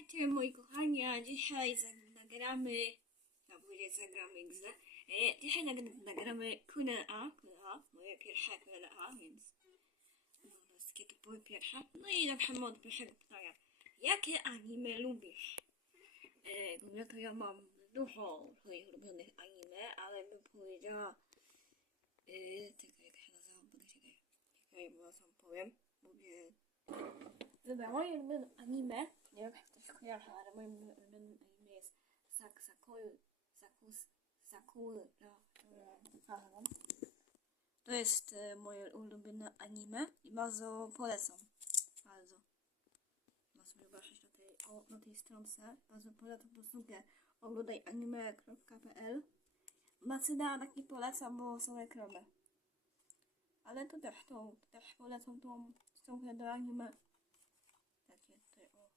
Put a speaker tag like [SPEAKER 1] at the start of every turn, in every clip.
[SPEAKER 1] Witajcie moi kochani, a dzisiaj nagramy, ja powiedzieć zagramy grę. E, dzisiaj nag- nagramy Q&A, Q&A, moje pierwsze Q&A, więc no, to jest takie typowe pierwsze. No i zaczynamy od pierwszego pytania. Jakie anime lubisz? E, no to ja mam dużo swoich ulubionych anime, ale bym powiedziała, e, czekaj, jak się nazywa, bo czekaj, czekaj, bo ja sam powiem, mówię Dobra, moje ulubione anime, nie wiem jak ktoś kojarzy, ale moim ulubionym anime jest Sak Sakura, Sakus, Sakura. To jest e, moje ulubione anime i bardzo polecam. Bardzo. No sobie zobaczyć na tej, o, na tej stronce. Bardzo polecam po prostu oglądaj anime.pl Macyna tak nie polecam, bo są reklamy. Ale to też tą, też polecam tą stronkę do anime. Takie tutaj, o.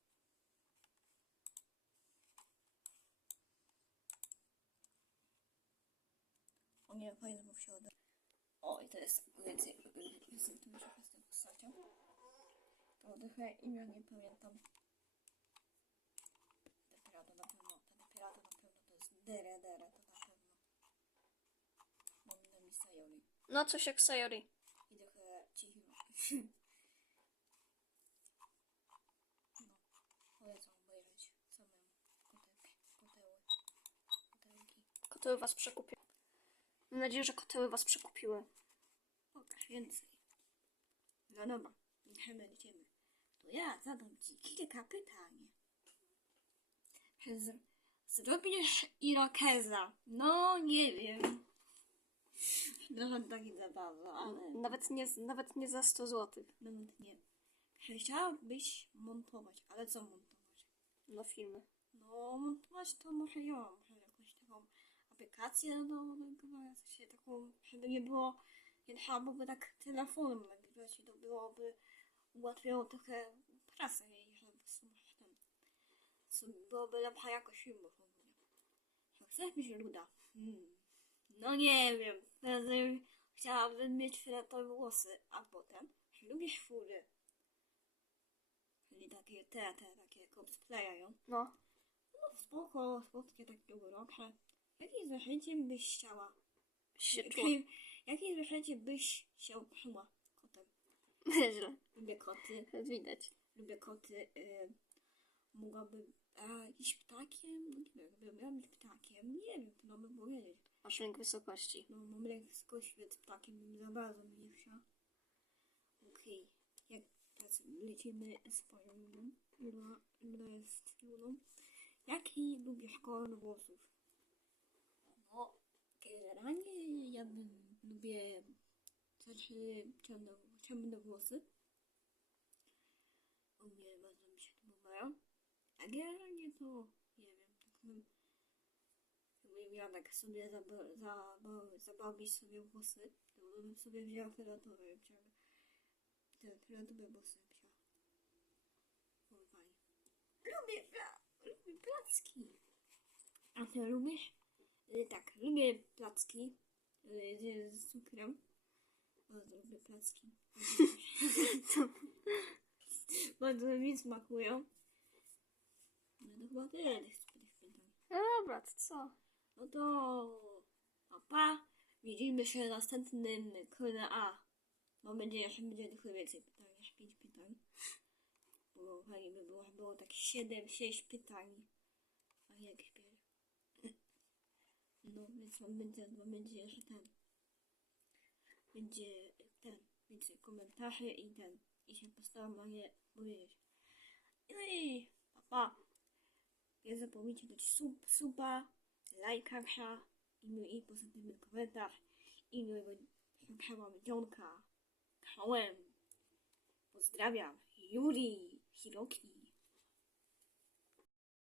[SPEAKER 1] O nie, fajnie, bo się uda. O, i to jest więcej. Jestem tu już z tą postacią. To trochę imię nie pamiętam. Te pirata na pewno, ten pirata na pewno to jest Dere Dere, to na pewno. Mam na mi Sayori.
[SPEAKER 2] No coś jak Sayori.
[SPEAKER 1] I trochę Chihiro. No, polecam obejrzeć samemu kotek, koteły, kotełki.
[SPEAKER 2] Koteły was przekupiły. Mam nadzieję, że koteły was przekupiły.
[SPEAKER 1] Pokaż więcej. No dobra, idziemy, idziemy. To ja zadam ci kilka pytań. Z, zrobisz irokeza? No, nie wiem. Trochę taki za bardzo, ale
[SPEAKER 2] Nawet nie, nawet nie za 100 zł.
[SPEAKER 1] nawet nie. Chciałabyś montować, ale co montować?
[SPEAKER 2] No filmy.
[SPEAKER 1] No, montować to może ja, może aplikację do nagrywania, w sensie taką, żeby nie było, nie trzeba byłoby tak telefonem nagrywać i to byłoby, ułatwiało trochę pracę i żeby ten, co byłoby lepsza jakość filmów w ogóle. Jak chcesz mieć luda? Hmm. No nie wiem, wtedy chciałabym mieć fioletowe włosy, a potem lubisz fury. Czyli takie te, te, takie cosplayają.
[SPEAKER 2] No.
[SPEAKER 1] No spoko, słodkie takie urocze. Jakim zwierzęciem byś chciała?
[SPEAKER 2] Się
[SPEAKER 1] jakim zwierzęciem byś się czuła kotem?
[SPEAKER 2] Nieźle.
[SPEAKER 1] Lubię koty,
[SPEAKER 2] Widać.
[SPEAKER 1] lubię koty. Y, mogłabym a, jakiś ptakiem? No nie wiem, miała być ptakiem. Nie wiem, to bym powiedzieć.
[SPEAKER 2] Masz lęk wysokości.
[SPEAKER 1] No mam lęk wysokości, więc ptakiem bym za bardzo nie chciała. Okej, jak teraz lecimy z Julą. Jula, Jula jest Julą. Jaki lubisz kolor włosów? Generalnie ja bym lubię znaczy ciemne, ciemne włosy. U mnie bardzo mi się podobają. A generalnie to, nie wiem, tak bym Gdybym miała tak sobie zaba- zaba- zabawić sobie włosy, to bym sobie wzięła fioletowe, ja wzięła te fioletowe włosy wzięła. Lubię, pla- lubię placki. A ty lubisz? Y, tak, lubię placki y, z, z cukrem. Bardzo lubię placki. Bardzo mi smakują. No to chyba tyle tych pytań.
[SPEAKER 2] No dobra, to co?
[SPEAKER 1] No to papa. Widzimy się w następnym Q&A. Mam nadzieję, że będzie trochę więcej pytań niż 5 pytań. Bo fajnie by było, było tak 7-6 pytań. A jak śpię. No więc mam będzie, mam nadzieję, że ten. Będzie ten. Więcej komentarzy i ten. I się postaram na nie powiedzieć. No i papa. Nie zapomnijcie dać sub, suba, lajkarza i, mi- i pozytywny komentarz i miłego chyba dzionka. Czołem. Pozdrawiam. Yuri Hiroki.